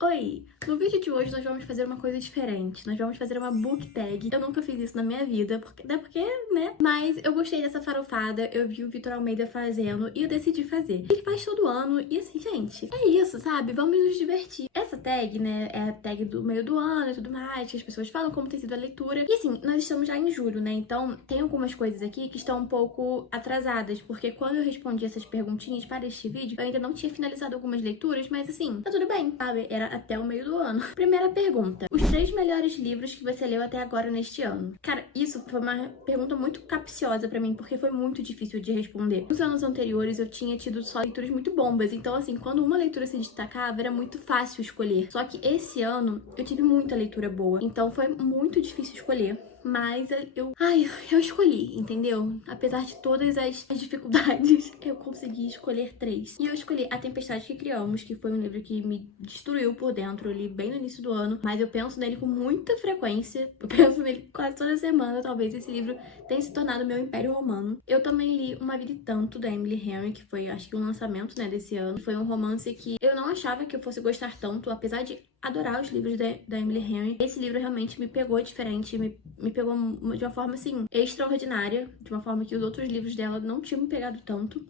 Oi! No vídeo de hoje nós vamos fazer uma coisa diferente. Nós vamos fazer uma book tag. Eu nunca fiz isso na minha vida, porque, né? Mas eu gostei dessa farofada, eu vi o Vitor Almeida fazendo e eu decidi fazer. Ele faz todo ano e assim, gente, é isso, sabe? Vamos nos divertir. Essa tag, né, é a tag do meio do ano e tudo mais, que as pessoas falam como tem sido a leitura. E assim, nós estamos já em julho, né? Então tem algumas coisas aqui que estão um pouco atrasadas, porque quando eu respondi essas perguntinhas para este vídeo, eu ainda não tinha finalizado algumas leituras, mas assim, tá tudo bem, sabe? Era até o meio do ano. Primeira pergunta: os 3 melhores livros que você leu até agora neste ano? Cara, isso foi uma pergunta muito capciosa pra mim, porque foi muito difícil de responder. Nos anos anteriores eu tinha tido só leituras muito bombas, então assim, quando uma leitura se destacava, era muito fácil escolher. Só que esse ano eu tive muita leitura boa, então foi muito difícil escolher. Mas eu escolhi, entendeu? Apesar de todas as dificuldades, eu consegui escolher 3. E eu escolhi A Tempestade que Criamos, que foi um livro que me destruiu por dentro. Eu li bem no início do ano, mas eu penso nele com muita frequência. Eu penso nele quase toda semana. Talvez esse livro tenha se tornado meu império romano. Eu também li Uma Vida e Tanto, da Emily Henry, que foi, acho que, um lançamento, né, desse ano. Foi um romance que eu não achava que eu fosse gostar tanto, apesar de adorar os livros da Emily Henry. Esse livro realmente me pegou diferente, me pegou de uma forma, assim, extraordinária, de uma forma que os outros livros dela não tinham me pegado tanto.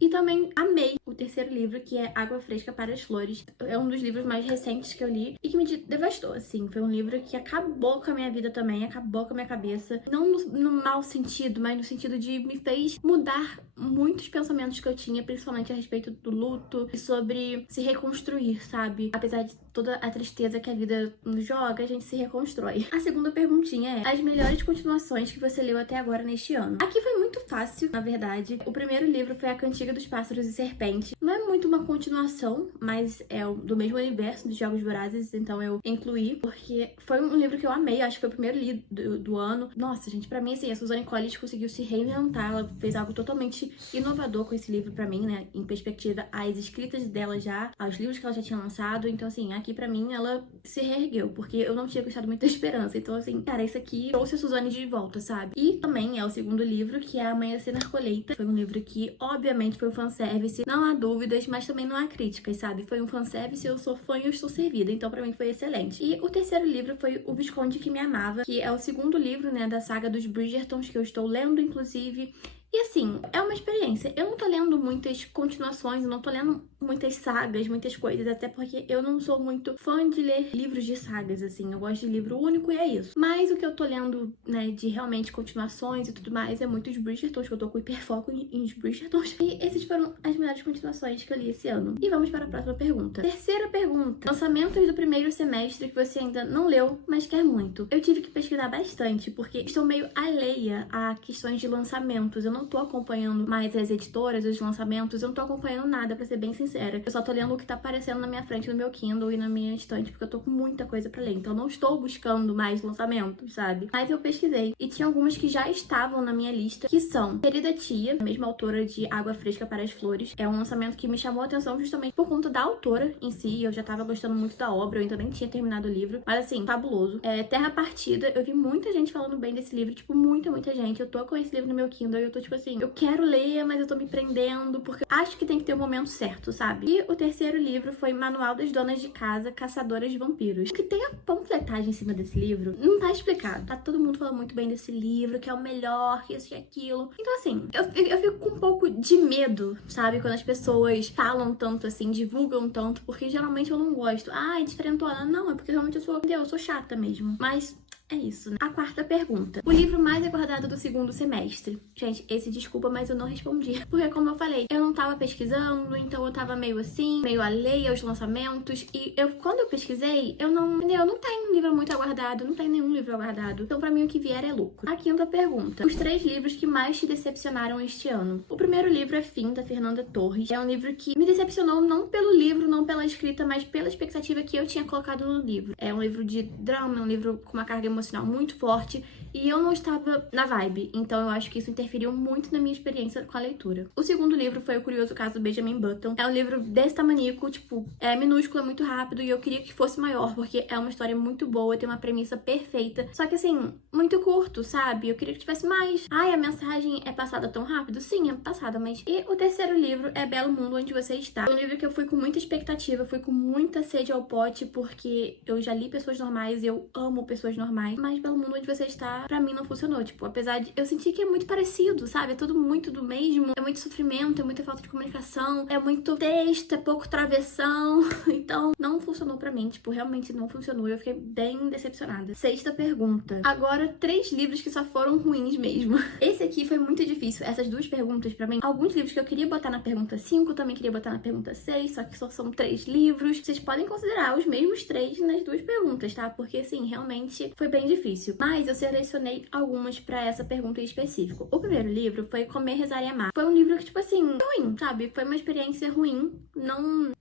E também amei o terceiro livro, que é Água Fresca para as Flores. É um dos livros mais recentes que eu li e que me devastou, assim. Foi um livro que acabou com a minha vida também, acabou com a minha cabeça. Não no mau sentido, mas no sentido de me fez mudar muitos pensamentos que eu tinha, principalmente a respeito do luto e sobre se reconstruir, sabe? Apesar de toda a tristeza que a vida nos joga, a gente se reconstrói. A segunda perguntinha é: as melhores continuações que você leu até agora neste ano? Aqui foi muito fácil, na verdade. O primeiro livro foi A Cantiga dos Pássaros e Serpente. Não é muito uma continuação, mas é do mesmo universo dos Jogos Vorazes, então eu incluí, porque foi um livro que eu amei, acho que foi o primeiro livro do ano. Nossa, gente, pra mim, assim, a Suzanne Collins conseguiu se reinventar, ela fez algo totalmente inovador com esse livro pra mim, né, em perspectiva às escritas dela já, aos livros que ela já tinha lançado. Então, assim, aqui pra mim, ela se reergueu, porque eu não tinha gostado muito da Esperança. Então, assim, cara, isso aqui trouxe a Suzanne de volta, sabe? E também é o segundo livro, que é Amanhecer na Colheita. Foi um livro que, obviamente, foi um fanservice, não há dúvidas, mas também não há críticas, sabe? Foi um fanservice, eu sou fã e eu estou servida, então pra mim foi excelente. E o terceiro livro foi O Visconde que Me Amava, que é o segundo livro, né, da saga dos Bridgertons, que eu estou lendo, inclusive. E assim, é uma experiência. Eu não tô lendo muitas continuações, eu não tô lendo muitas sagas, muitas coisas, até porque eu não sou muito fã de ler livros de sagas, assim. Eu gosto de livro único e é isso. Mas o que eu tô lendo, né, de realmente continuações e tudo mais, é muito os Bridgertons, que eu tô com hiperfoco em os Bridgertons. E esses foram as melhores continuações que eu li esse ano. E vamos para a próxima pergunta. Terceira pergunta: lançamentos do primeiro semestre que você ainda não leu, mas quer muito. Eu tive que pesquisar bastante, porque estou meio alheia a questões de lançamentos. Eu não tô acompanhando mais as editoras, os lançamentos, eu não tô acompanhando nada, pra ser bem sincera. Eu só tô lendo o que tá aparecendo na minha frente no meu Kindle e na minha estante, porque eu tô com muita coisa pra ler. Então eu não estou buscando mais lançamentos, sabe? Mas eu pesquisei e tinha algumas que já estavam na minha lista, que são Querida Tia, a mesma autora de Água Fresca para as Flores. É um lançamento que me chamou a atenção justamente por conta da autora em si. Eu já tava gostando muito da obra, eu ainda nem tinha terminado o livro, mas assim, fabuloso. Terra Partida, eu vi muita gente falando bem desse livro, tipo, muita gente. Eu tô com esse livro no meu Kindle e eu tô tipo assim, eu quero ler, mas eu tô me prendendo, porque eu acho que tem que ter o momento certo, sabe? E o terceiro livro foi Manual das Donas de Casa, Caçadoras de Vampiros. O que tem a panfletagem em cima desse livro não tá explicado. Tá todo mundo falando muito bem desse livro, que é o melhor, que isso e aquilo. Então assim, eu fico com um pouco de medo, sabe? Quando as pessoas falam tanto assim, divulgam tanto, porque geralmente eu não gosto. Ah, é diferentona. Não, é porque realmente eu sou chata mesmo. Mas é isso, né? A quarta pergunta: o livro mais aguardado do segundo semestre. Gente, esse desculpa, mas eu não respondi. Porque, como eu falei, eu não tava pesquisando, então eu tava meio assim, meio alheia aos lançamentos. E quando eu pesquisei, eu não tenho um livro muito aguardado, não tem nenhum livro aguardado. Então, pra mim, o que vier é lucro. A quinta pergunta: os 3 livros que mais te decepcionaram este ano. O primeiro livro é Fim, da Fernanda Torres. É um livro que me decepcionou não pelo livro, não pela escrita, mas pela expectativa que eu tinha colocado no livro. É um livro de drama, é um livro com uma carga emocional muito forte e eu não estava na vibe, então eu acho que isso interferiu muito na minha experiência com a leitura. O segundo livro foi O Curioso Caso do Benjamin Button. É um livro desse tamanico, tipo, é minúsculo, é muito rápido e eu queria que fosse maior, porque é uma história muito boa, tem uma premissa perfeita, só que assim, muito curto, sabe? Eu queria que tivesse mais. Ai, a mensagem é passada tão rápido? Sim, é passada, mas... E o terceiro livro é Belo Mundo Onde Você Está. É um livro que eu fui com muita expectativa, fui com muita sede ao pote, porque eu já li Pessoas Normais e eu amo pessoas normais, mas Belo Mundo Onde Você Está, pra mim, não funcionou. Tipo, apesar de... Eu senti que é muito parecido, sabe? É tudo muito do mesmo, é muito sofrimento, é muita falta de comunicação, é muito texto, é pouco travessão, então não funcionou pra mim, tipo, realmente não funcionou, eu fiquei bem decepcionada. Sexta pergunta. Agora, 3 livros que só foram ruins mesmo. Esse aqui foi muito difícil, essas 2 perguntas pra mim. Alguns livros que eu queria botar na pergunta 5, também queria botar na pergunta 6, só que só são 3 livros. Vocês podem considerar os mesmos 3 nas 2 perguntas, tá? Porque, assim, realmente foi bem difícil. Mas eu selecionei algumas pra essa pergunta em específico. O primeiro livro foi Comer, Rezar e Amar. Foi um livro que, tipo assim, ruim, sabe? Foi uma experiência ruim.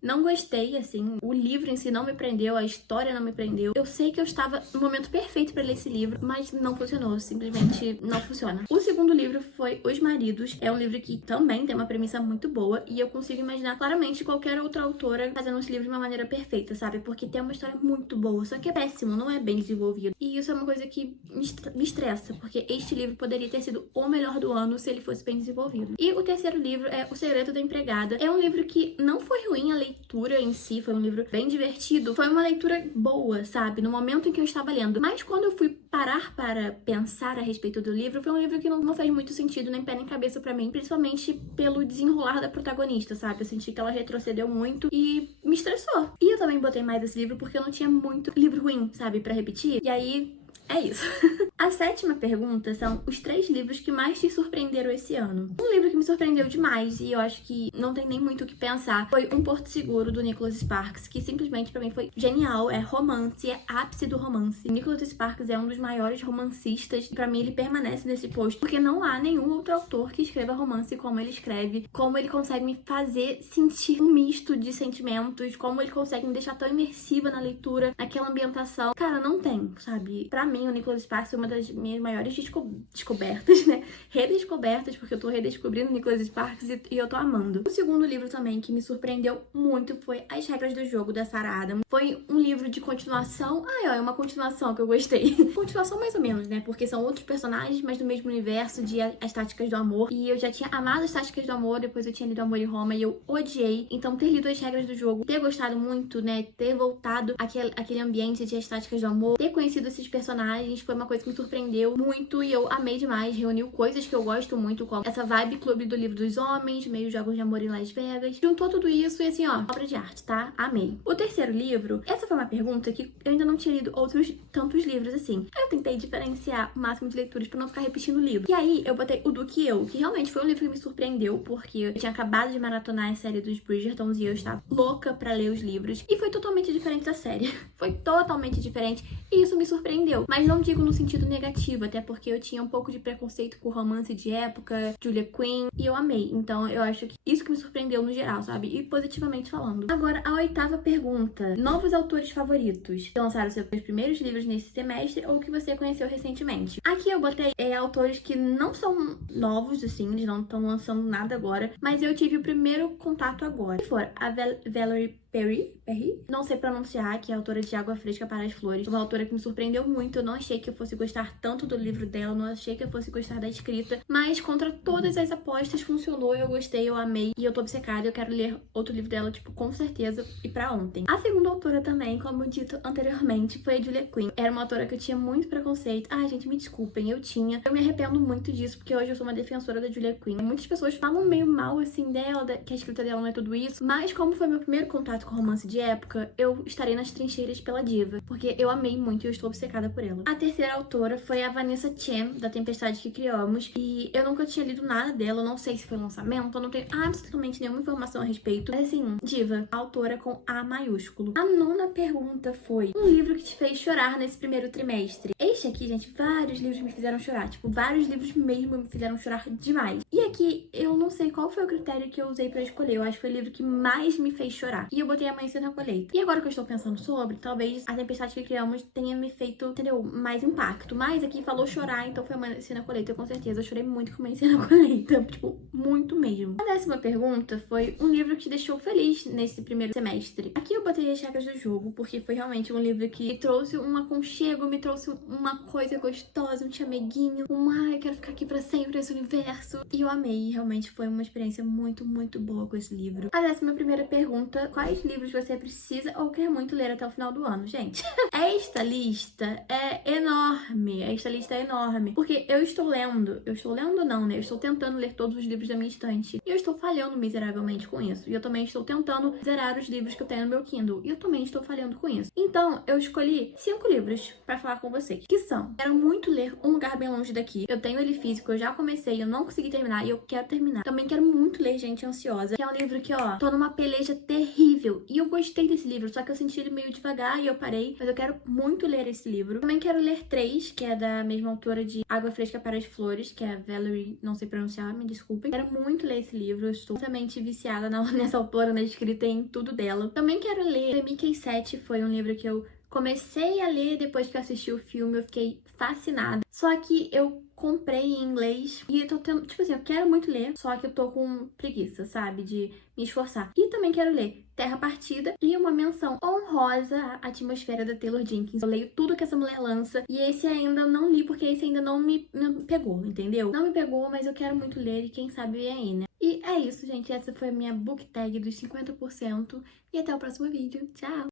Não gostei, assim. O livro em si não me prendeu, a história não me prendeu. Eu sei que eu estava no momento perfeito pra ler esse livro, mas não funcionou. Simplesmente não funciona. O segundo livro foi Os Maridos. É um livro que também tem uma premissa muito boa e eu consigo imaginar claramente qualquer outra autora fazendo esse livro de uma maneira perfeita, sabe? Porque tem uma história muito boa, só que é péssimo, não é bem desenvolvido. E isso é uma coisa que me estressa, porque este livro poderia ter sido o melhor do ano se ele fosse bem desenvolvido. E o terceiro livro é O Segredo da Empregada. É um livro que não foi ruim a leitura em si, foi um livro bem divertido. Foi uma leitura boa, sabe? No momento em que eu estava lendo. Mas quando eu fui parar para pensar a respeito do livro, foi um livro que não fez muito sentido, nem pé nem cabeça pra mim, principalmente pelo desenrolar da protagonista, sabe? Eu senti que ela retrocedeu muito e me estressou. E eu também botei mais esse livro porque eu não tinha muito livro ruim, sabe? Pra repetir. E aí... é isso. A sétima pergunta são os 3 livros que mais te surpreenderam esse ano. Um livro que me surpreendeu demais e eu acho que não tem nem muito o que pensar foi Um Porto Seguro, do Nicholas Sparks, que simplesmente pra mim foi genial. É romance, é ápice do romance. Nicholas Sparks é um dos maiores romancistas e pra mim ele permanece nesse posto porque não há nenhum outro autor que escreva romance como ele escreve, como ele consegue me fazer sentir um misto de sentimentos, como ele consegue me deixar tão imersiva na leitura, naquela ambientação. Cara, não tem, sabe? Pra mim, o Nicholas Sparks é uma das minhas maiores descobertas, né? Redescobertas, porque eu tô redescobrindo o Nicholas Sparks e eu tô amando. O segundo livro também que me surpreendeu muito foi As Regras do Jogo, da Sarah Adam. Foi um livro de continuação. Ai, ó, é uma continuação que eu gostei. Continuação mais ou menos, né? Porque são outros personagens, mas do mesmo universo de As Táticas do Amor. E eu já tinha amado As Táticas do Amor, depois eu tinha lido Amor e Roma e eu odiei. Então ter lido As Regras do Jogo, ter gostado muito, né? Ter voltado àquele ambiente de As Táticas do Amor, ter conhecido esses personagens foi uma coisa que me surpreendeu muito e eu amei demais. Reuniu coisas que eu gosto muito, como essa vibe clube do Livro dos Homens, meio jogos de amor em Las Vegas. Juntou tudo isso e assim, ó, obra de arte, tá? Amei. O terceiro livro, essa foi uma pergunta que eu ainda não tinha lido tantos livros assim. Eu tentei diferenciar o máximo de leituras pra não ficar repetindo o livro. E aí eu botei O Do Que Eu, que realmente foi um livro que me surpreendeu, porque eu tinha acabado de maratonar a série dos Bridgertons e eu estava louca pra ler os livros. E foi totalmente diferente da série. Foi totalmente diferente e isso me surpreendeu. Mas não digo no sentido negativo, até porque eu tinha um pouco de preconceito com romance de época, Julia Quinn, e eu amei. Então eu acho que isso que me surpreendeu no geral, sabe? E positivamente falando. Agora, a 8ª pergunta. Novos autores favoritos que lançaram seus primeiros livros nesse semestre ou que você conheceu recentemente? Aqui eu botei autores que não são novos, assim, eles não estão lançando nada agora, mas eu tive o primeiro contato agora. Que for a Valerie Perry, não sei pronunciar, que é autora de Água Fresca para as Flores. Uma autora que me surpreendeu muito. Eu não achei que eu fosse gostar tanto do livro dela, não achei que eu fosse gostar da escrita, mas contra todas as apostas funcionou, eu gostei, eu amei e eu tô obcecada, eu quero ler outro livro dela, tipo, com certeza, e pra ontem. A segunda autora também, como dito anteriormente, foi a Julia Quinn. Era uma autora que eu tinha muito preconceito. Ai, gente, me desculpem, eu tinha. Eu me arrependo muito disso, porque hoje eu sou uma defensora da Julia Quinn. Muitas pessoas falam meio mal, assim, dela, que a escrita dela não é tudo isso, mas como foi meu primeiro contato com romance de época, eu estarei nas trincheiras pela diva, porque eu amei muito e eu estou obcecada por ela. A terceira autora foi a Vanessa Chen, da Tempestade que Criamos, e eu nunca tinha lido nada dela, eu não sei se foi lançamento, eu não tenho absolutamente nenhuma informação a respeito, mas assim, diva, autora com A maiúsculo. A 9ª pergunta foi um livro que te fez chorar nesse primeiro trimestre. Este aqui, gente, vários livros me fizeram chorar, tipo, vários livros mesmo me fizeram chorar demais. E aqui, eu não sei qual foi o critério que eu usei pra escolher, eu acho que foi o livro que mais me fez chorar. E eu eu botei Amanhecer na Colheita. E agora que eu estou pensando sobre, talvez A Tempestade que Criamos tenha me feito, entendeu, mais impacto. Mas aqui falou chorar, então foi Amanhecer na Colheita, com certeza. Eu chorei muito com Amanhecer na Colheita, tipo, muito mesmo. A 10ª pergunta foi um livro que te deixou feliz nesse primeiro semestre. Aqui eu botei As Regras do Jogo, porque foi realmente um livro que me trouxe um aconchego, me trouxe uma coisa gostosa, um chameguinho, eu quero ficar aqui pra sempre nesse universo. E eu amei, realmente foi uma experiência muito, muito boa com esse livro. A 11ª pergunta, quais livros você precisa ou quer muito ler até o final do ano? Gente, esta lista é enorme, porque eu estou lendo não, né? Eu estou tentando ler todos os livros da minha estante, e eu estou falhando miseravelmente com isso. E eu também estou tentando zerar os livros que eu tenho no meu Kindle, e eu também estou falhando com isso. Então, eu escolhi 5 livros pra falar com vocês, que são: quero muito ler Um Lugar Bem Longe Daqui. Eu tenho ele físico, eu já comecei, eu não consegui terminar e eu quero terminar. Também quero muito ler Gente Ansiosa, que é um livro que, ó, tô numa peleja terrível. E eu gostei desse livro, só que eu senti ele meio devagar e eu parei, mas eu quero muito ler esse livro. Também quero ler 3, que é da mesma autora de Água Fresca para as Flores, que é a Valerie, não sei pronunciar, me desculpem. Quero muito ler esse livro, eu estou totalmente viciada nessa autora, na escrita e em tudo dela. Também quero ler Mickey 7, foi um livro que eu comecei a ler depois que eu assisti o filme, eu fiquei fascinada. Só que eu comprei em inglês e eu tô tendo, tipo assim, eu quero muito ler, só que eu tô com preguiça, sabe, de me esforçar. E também quero ler Terra Partida e uma menção honrosa à Atmosfera da Taylor Jenkins. Eu leio tudo que essa mulher lança e esse ainda eu não li porque esse ainda não me pegou, entendeu? Não me pegou, mas eu quero muito ler e quem sabe é aí, né? E é isso, gente. Essa foi a minha book tag dos 50% e até o próximo vídeo. Tchau!